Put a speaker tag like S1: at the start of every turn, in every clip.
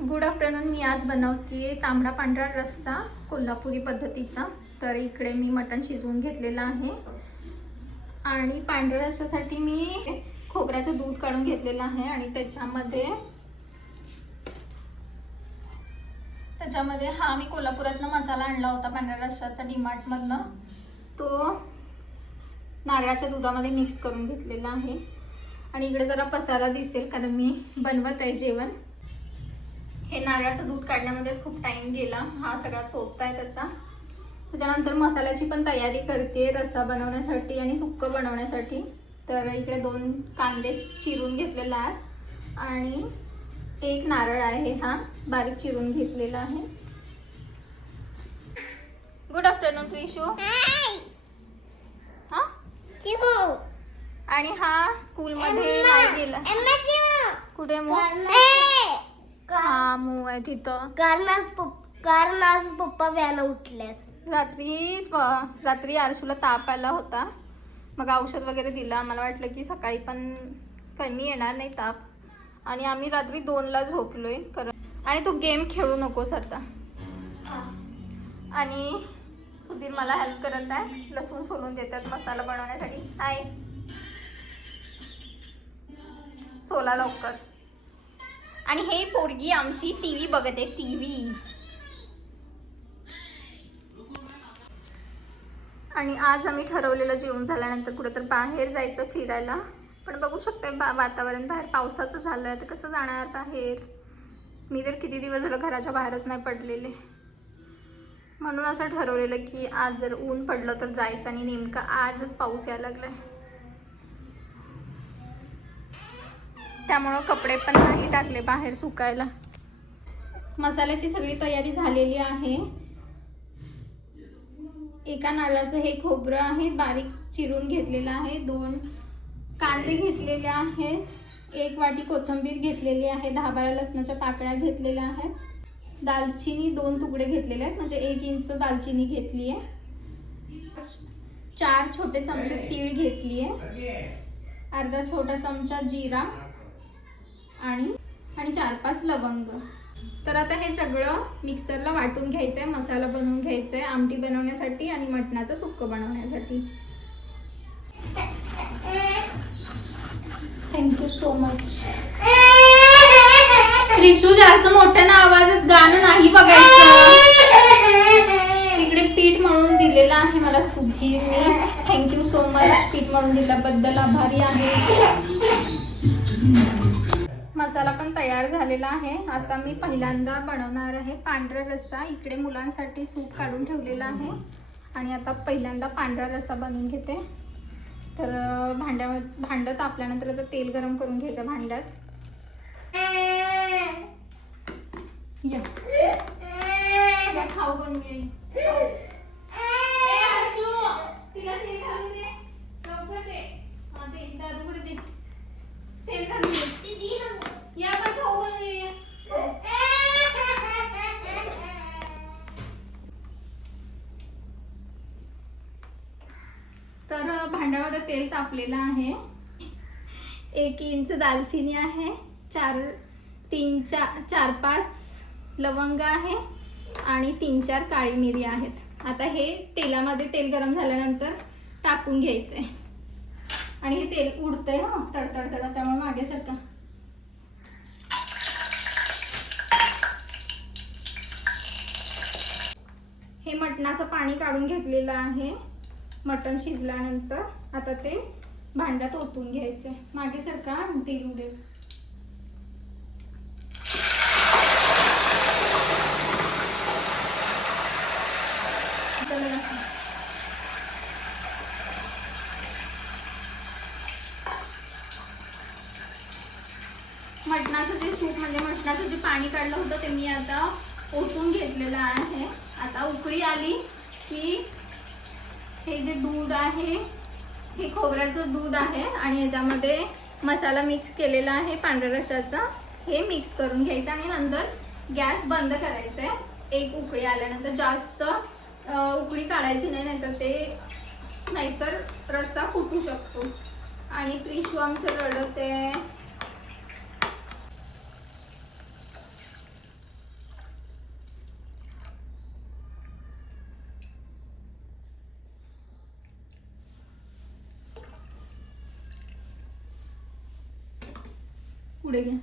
S1: Good afternoon मी आज बनवते तांबडा पांढरा रस्सा कोल्हापुरी पद्धतीचा. तर इकडे मी मटण शिजवून घेतलेलं आहे. आणि पांढऱ्या रस्सासाठी मी खोबऱ्याचं दूध काढून घेतलेलं आहे. आणि त्याच्यामध्ये त्याच्यामध्ये हा मी कोल्हापुरातनं मसाला आणला होता पांढऱ्या रस्स्याचा डीमार्टमधनं. तो नारळाच्या दुधामध्ये मिक्स करून घेतलेला आहे. आणि इकडे जरा पसारा दिसेल कारण मी बनवत आहे जेवण. हे नारळाचं दूध काढण्यामध्येच खूप टाइम गेला. हा सगळा चोपता आहे त्याचा. त्याच्यानंतर मसाल्याची पण तयारी करते. रस्सा बनवण्यासाठी आणि सुक्क बनवण्यासाठी. तर इकडे दोन कांदे चिरून घेतलेला आहे. आणि एक नारळ आहे हा. बारीक चिरून घेतलेला आहे. Good afternoon Prishu. हा? आणि हा स्कूलमध्ये नाही गेला. कुठे मग हा मू आहे तिथं.
S2: कारण आज पप- कारण आज पप्पा व्याला उठल्यात
S1: रात्री रात्री आरसूला ताप आला होता. मग औषध वगैरे दिलं. आम्हाला वाटलं की सकाळी पण कमी येणार नाही ताप. आणि आम्ही रात्री दोनला झोपलोय करत आणि तू गेम खेळू नकोस आता. आणि सुधीर मला हेल्प करत आहे. लसूण सोलून देतात मसाला बनवण्यासाठी. हाय सोला लवकर. आणि हे पोरगी आमची टीव्ही बघते टी टीव्ही. आणि आज आम्ही ठरवलेलं जेवण झाल्यानंतर कुठं तर बाहेर जायचं फिरायला. पण बघू शकते बा वातावरण बाहेर पावसाचं झालं तर कसं जाणार बाहेर? मी तर किती दिवस झालं घराच्या बाहेरच नाही पडलेले. म्हणून असं ठरवलेलं की आज जर ऊन पडलं तर जायचं आणि नेमकं आजच पाऊस यायला लागलाय. त्यामुळं कपडे पण नाही टाकले बाहेर सुकायला. मसाल्याची सगळी तयारी झालेली आहे. एका नारळाचं हे खोबरं आहे बारीक चिरून घेतलेलं आहे दोन कांदे घेतलेले आहेत एक वाटी कोथिंबीर घेतलेली आहे दहा बारा लसणाच्या पाकळ्या घेतलेल्या आहेत. दालचिनी दोन तुकडे घेतलेले आहेत म्हणजे एक इंच दालचिनी घेतली आहे. चार छोटे चमचे तीळ घेतली आहे. अर्धा छोटा चमचा जिरा. आणि आणि चार पाच लवंग. तर आता हे सगळं मिक्सरला वाटून घ्यायचं आहे मसाला बनवून घ्यायचा आहे आमटी बनवण्यासाठी आणि मटणाचं सुक्क बनवण्यासाठी. थँक्यू सो मच रिशू जास्त मोठ्यानं आवाजात गाणं नाही बघायचं. इकडे पीठ म्हणून दिलेलं आहे मला सुधीरने. थँक्यू सो मच पीठ म्हणून दिल्याबद्दल आभारी आहे. मसाला पण तयार झालेला आहे. आता मी पहिल्यांदा बनवणार आहे पांढरा रस्सा. इकडे मुलांसाठी सूप काढून ठेवलेला आहे. आणि आता पहिल्यांदा पांढरा रस्सा बनवून घेते. तर भांड्या भांडं तापल्यानंतर आता तेल गरम करून घ्यायचं भांड्यात. या. या, खाऊ तिला सेल घालून या आपण खाऊ तर भांड्यामध्ये तेल तापलेलं आहे. एक इंच दालचिनी आहे चार तीन चार चार पाच लवंग आहे आणि तीन चार काळी मिरी आहेत. आता हे तेलामध्ये तेल गरम झाल्यानंतर टाकून घ्यायचे. आणि हे तेल उडतंय हा तडतडतड त्यामुळे मागे सरका हे मटणाचं पाणी काढून घेतलेलं आहे. मटण शिजल्यानंतर आता ते भांड्यात ओतून घ्यायचे. मागे सारखा तेल उडेल. मटणाचं जे सूप म्हणजे मटणाचं जे पाणी काढलं होतं ते मी आता ओतून घेतलेलं आहे. आता उकळी आली की हे जे दूध आहे हे खोबऱ्याचं दूध आहे आणि याच्यामध्ये मसाला मिक्स केलेला आहे पांढऱ्या रशाचा. हे मिक्स करून घ्यायचं आणि नंतर गॅस बंद करायचा आहे. एक उकळी आल्यानंतर जास्त उकळी काढायची नाही नाहीतर ते नाहीतर रस्सा फुटू शकतो. आणि प्रिशू आमचं रडत आहे. पुढे घ्या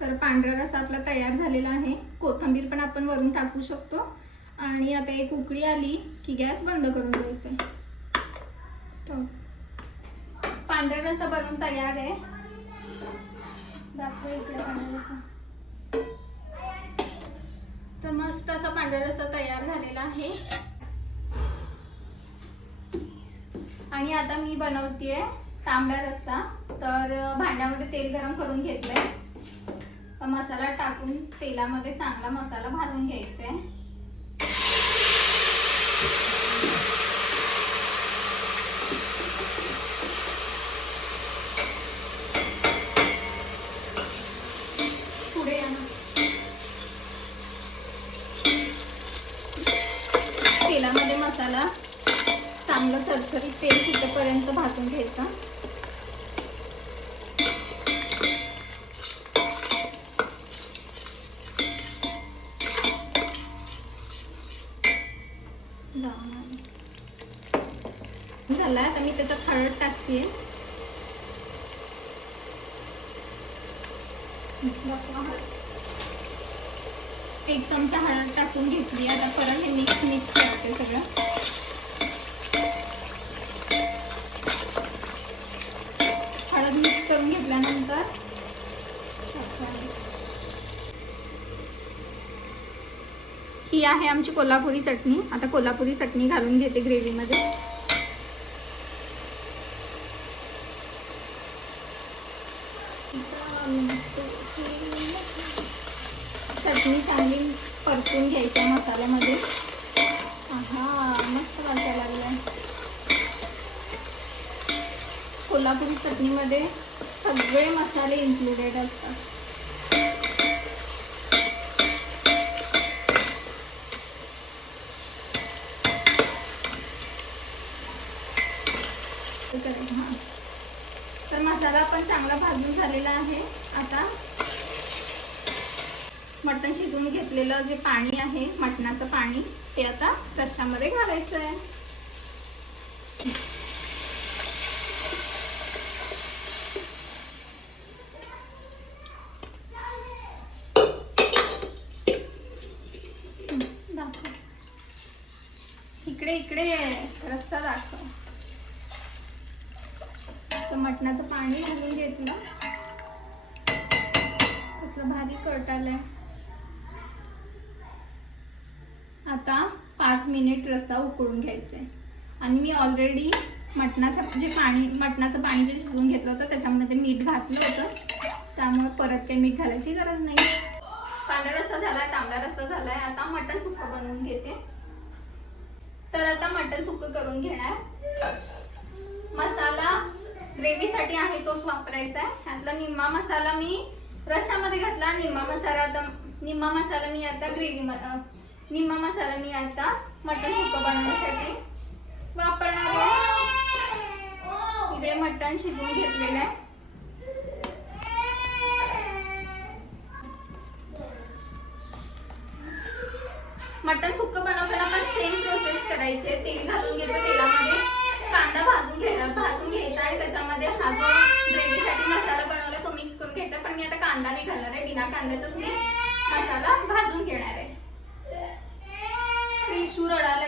S1: तर पांढरा रस आपला तयार झालेला आहे. कोथिंबीर पण आपण वरून टाकू शकतो. आणि आता एक उकळी आली की गॅस बंद करून द्यायचा स्टॉप पांढरा रसा बनवून तयार आहे. दाखव इकडे पांढरा रसा. तर मस्त असा पांढरा रसा तयार झालेला आहे. आणि आता मी बनवते तांबडा रस्सा. तर भांड्यामध्ये तेल गरम करून घेतलंय. मसाला टाकून तेलामध्ये चांगला मसाला भाजून घ्यायचा आहे पुढे या ना तेलामध्ये मसाला चांगलं चरचरीत तेल सुटेपर्यंत भाजून घ्यायचा जाऊन आले. झाला तर मी त्याच्यात हळद टाकते एक चमचा हळद टाकून घेतली आता परत हे मिक्स मिक्स करते सगळं. हळद मिक्स करून घेतल्यानंतर ही आहे आमची कोल्हापुरी चटणी. आता कोल्हापुरी चटणी घालून घेते ग्रेव्हीमध्ये चटणी चांगली परतून घ्यायची आहे मसाल्यामध्ये हा मस्त वाटायला लागलाय कोल्हापुरी चटणीमध्ये सगळे मसाले इन्क्लुडेड असतात. तर मसाला पण चांगला भाजून झालेला आहे. आता मटण शिजवून घेतलेलं जे पाणी आहे मटणाचं पाणी ते आता रश्श्यामध्ये घालायचं आहे हं, दाखव इकडे इकडे रस्सा दाखव तर मटणाचं पाणी घालून घेतलं कसलं आता पाच मिनिट रस्सा उकळून घ्यायचा आहे आणि मी ऑलरेडी मटणाचं जे पाणी मटणाचं पाणी जे शिजवून घेतलं होतं त्याच्यामध्ये मीठ घातलं होतं. त्यामुळे परत काही मीठ घालायची गरज नाही. पांढरा रस्सा झालाय तांबडा रस्सा झालाय. आता मटण सुक्क बनवून घेते. तर आता मटण सुक्क करून घेणार. मसाला ग्रेव्हीसाठी आहे तोच वापरायचा आहे. ह्यातला निम्मा मसाला मी रश्यामध्ये घातला निम्मा मसाला आता निम्मा मसाला मी आता ग्रेव्ही निम्मा मसाला मी आता मटण सुकं बनवण्यासाठी वापरणार आहे. इकडे मटण शिजवून घेतलेलं आहे. मटण सुक्क बनवताना पण सेम प्रोसेस करायचे तेल घालून घ्यायचं तेलामध्ये. कांदा भाजून घ्या भाजून घ्यायचा आणि त्याच्यामध्ये हा जो ग्रेव्हीसाठी मसाला बनव तो मिक्स करून घ्यायचा पण मी आता कांदा नाही घालणार आहे बिना कांद्याचाच मी मसाला भाजून घेणार आहे. त्रिशूर रडाला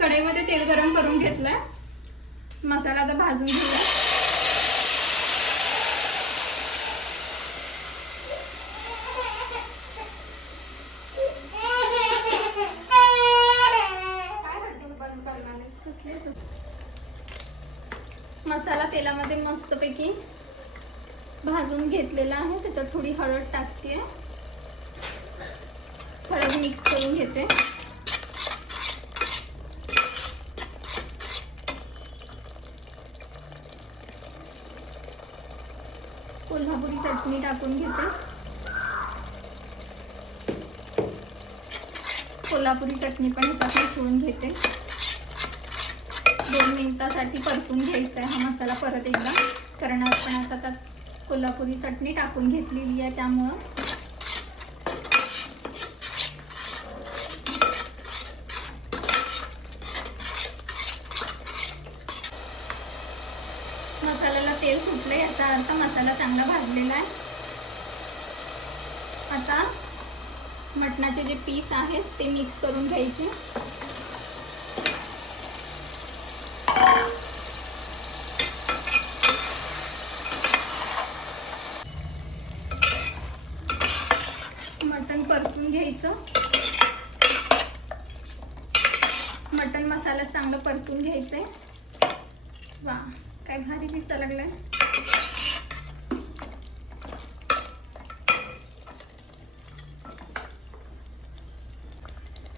S1: कढईमध्ये तेल गरम करून घेतलंय. मसाला आता भाजून घेऊया. मसाला तेलामध्ये मस्तपैकी भाजून घेतलेला आहे त्याच्यात थोडी हळद टाकते. हळद मिक्स करून घेते. कोल्हापुरी चटणी टाकून घेते. कोल्हापुरी चटणी पण ह्याच्यात मिसळून घेते. दोन मिनिटासाठी परतून घ्यायचा आहे हा मसाला परत एकदा. कारण आपण आता त्यात कोल्हापुरी चटणी टाकून घेतलेली आहे त्यामुळं. मसाल्याला तेल सुटलं याचा अर्थ मसाला चांगला भाजलेला आहे. आता मटणाचे जे पीस आहेत ते मिक्स करून घ्यायचे मटण परतून घ्यायचं मटण मसाला चांगलं परतून घ्यायचंय वा काय भारी दिसायला लागलंय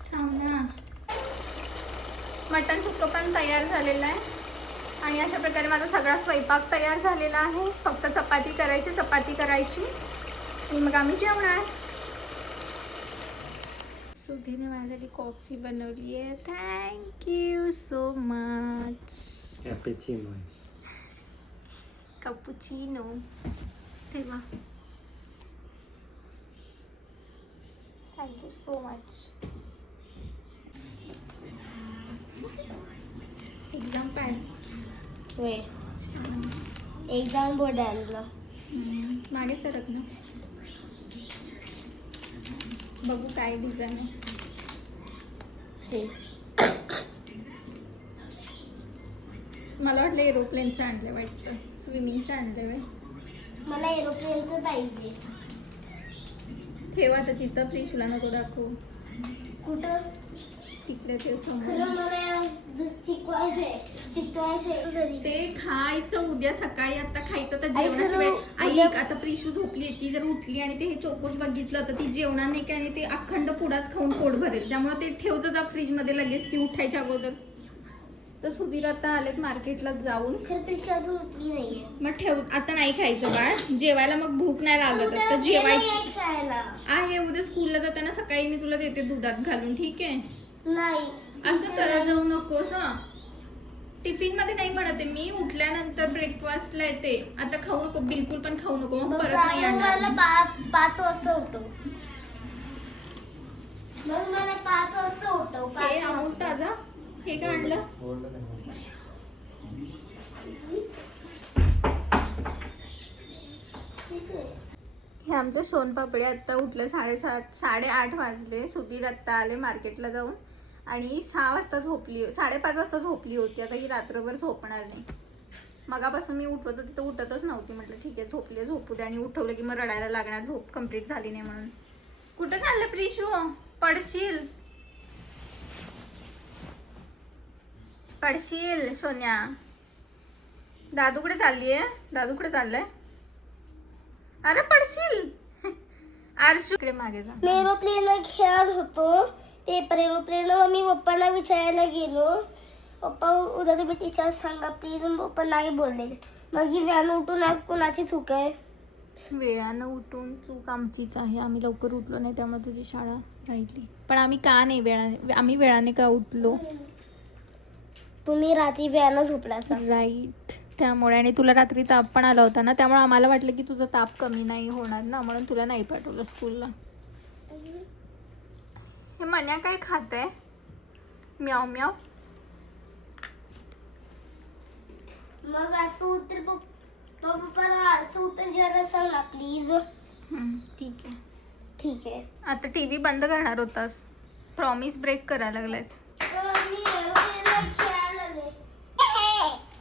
S1: थांब ना. मटण सुक्क पण तयार झालेलं आहे. आणि अशा प्रकारे माझा सगळा स्वयंपाक तयार झालेला आहे. फक्त चपाती करायची चपाती करायची. आणि मग आम्ही जेवणार. सुधीने माझ्यासाठी कॉफी बनवली आहे. Thank you so much. कपुचिनो तेव्हा thank you so much exam pad
S2: होय एक्झाम बोर्ड आणलं.
S1: मागे सरक ना. बघू काय डिझाईन आहे. मला वाटलं एरोप्लेनचं आणलं वाटतं. स्विमिंगचं आणलं बाय
S2: मला एरोप्लेनचं पाहिजे.
S1: ठेव आता तिथं फ्रीशला नको दाखवू.
S2: कुठं?
S1: तिकडे
S2: घरी
S1: ते खायचं उद्या सकाळी आता खायचं तर जेवणाची वेळ. आई आता प्रिशू झोपली ती जर उठली आणि ते हे चोकोस बघितलं तर ती जेवणार नाही काय आणि ते अखंड पुडाच खाऊन पोट भरेल. त्यामुळे ते ठेवतं जा फ्रीजमध्ये लगेच ती उठायच्या अगोदर. तर सुधीर आता आलेत मार्केटला जाऊन. मग ठेव आता नाही खायचं बाळ. जेवायला मग भूक नाही लागत तर जेवायची. आहे उद्या स्कूलला जाताना सकाळी मी तुला देते दुधात घालून ठीक आहे?
S2: नाही.
S1: असं करत जाऊ नकोस हा. टिफिनमध्ये नाही म्हणत आहे. मी उठल्यानंतर ब्रेकफास्टला येते. आता खाऊ नको बिलकुल पण खाऊ नको मग परत नाही
S2: मग मला
S1: आणणार
S2: पाच पाच वाजता उठव. मग मला पाच वाजता उठव
S1: हे
S2: पाच
S1: अमूल
S2: वाजता.
S1: ताजा हे. काय आणलं?
S2: ठीक आहे.
S1: हे आमचं सोनपापडी आत्ता उठलं साडेसात साडेआठ वाजले. सुधीर आत्ता आले मार्केटला जाऊन. आणि सहा वाजता झोपली साडेपाच वाजता झोपली होती. आता ही रात्रभर झोपणार नाही. मगापासून मी उठवत होती तर उठतच नव्हती. म्हटलं ठीक आहे झोपली झोपू दे. आणि उठवलं की मग रडायला लागणार. झोप कंप्लीट झाली नाही म्हणून. कुठं चाललं प्रिशू? पडशील. पडशील सोन्या. दादूकडे चालली आहे दादूकडे चाललंय? अरे पडशील. आरशू इकडे मागे जा.
S2: एरोप्लेन खेळत होतो. पेपर एरोप्लेन मी पप्पांना विचारायला गेलो. पप्पा उद्या तुम्ही टीचर सांगा प्लीज पप्पा नाही बोलले. मग ही व्हॅन उठून आज कोणाची चूक आहे?
S1: वेळानं उठून चूक आमचीच आहे. आम्ही लवकर उठलो नाही त्यामुळे तुझी शाळा राहिली. पण आम्ही का नाही वेळाने आम्ही वेळाने का उठलो?
S2: तुम्ही रात्री व्हॅन झोपला
S1: राईट त्यामुळे आणि तुला रात्री ताप पण आला होता ना त्यामुळे आम्हाला वाटलं की तुझा ताप कमी नाही होणार ना म्हणून तुला नाही पाठवलं स्कूलला हे मन्या काय खात? आहे म्याव म्याव.
S2: मग असं उत्तर पप्पा पप्पाला असं उत्तर द्यायला सांग ना प्लीज
S1: हम्म, ठीक आहे.
S2: ठीक आहे.
S1: आता टी व्ही बंद करणार होतास. प्रॉमिस ब्रेक करायला लागलायस.
S2: तर मी एरोप्लेनला खेळायला आले.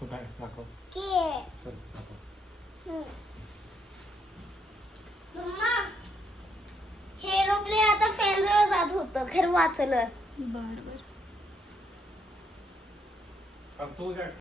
S3: काय दाखव.
S2: खेळ.
S3: चल, दाखव.
S2: हम्म. मम्मा हे एरोप्लेन फॅनजवळ जात होतं खरं वाचलं.
S1: बरं बरं.
S3: अब तू काय